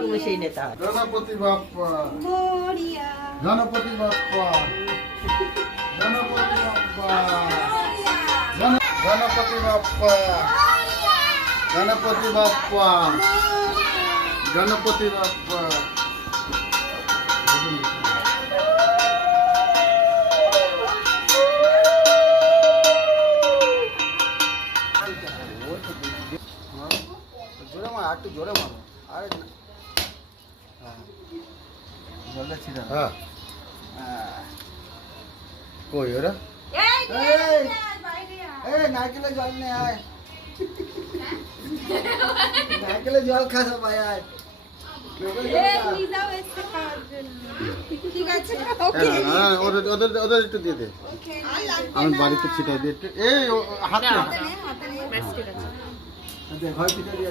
রং মিশিয়ে নিতে হয়। গণপতি বাপ্পা মরিয়া গণপতি বাপ্পা গণপতি বাপ্পা গণপতি বাপ্পা গণপতি বাপ্পা গণপতি বাপ্পা জোরে মার একটু জোরে মারো আরে জলটা ছিড়া হ্যাঁ কই ওরা এই নারকেলে জল নে আয় নারকেলে জল খা সবাই আয় ঠিক আছে ওদের একটু দিয়ে দে আমি বাড়িতে ছিটাই দিই একটু এই হাতে হাতে নে ব্যাস ঠিক আছে। হয় ছিটাই দিয়ে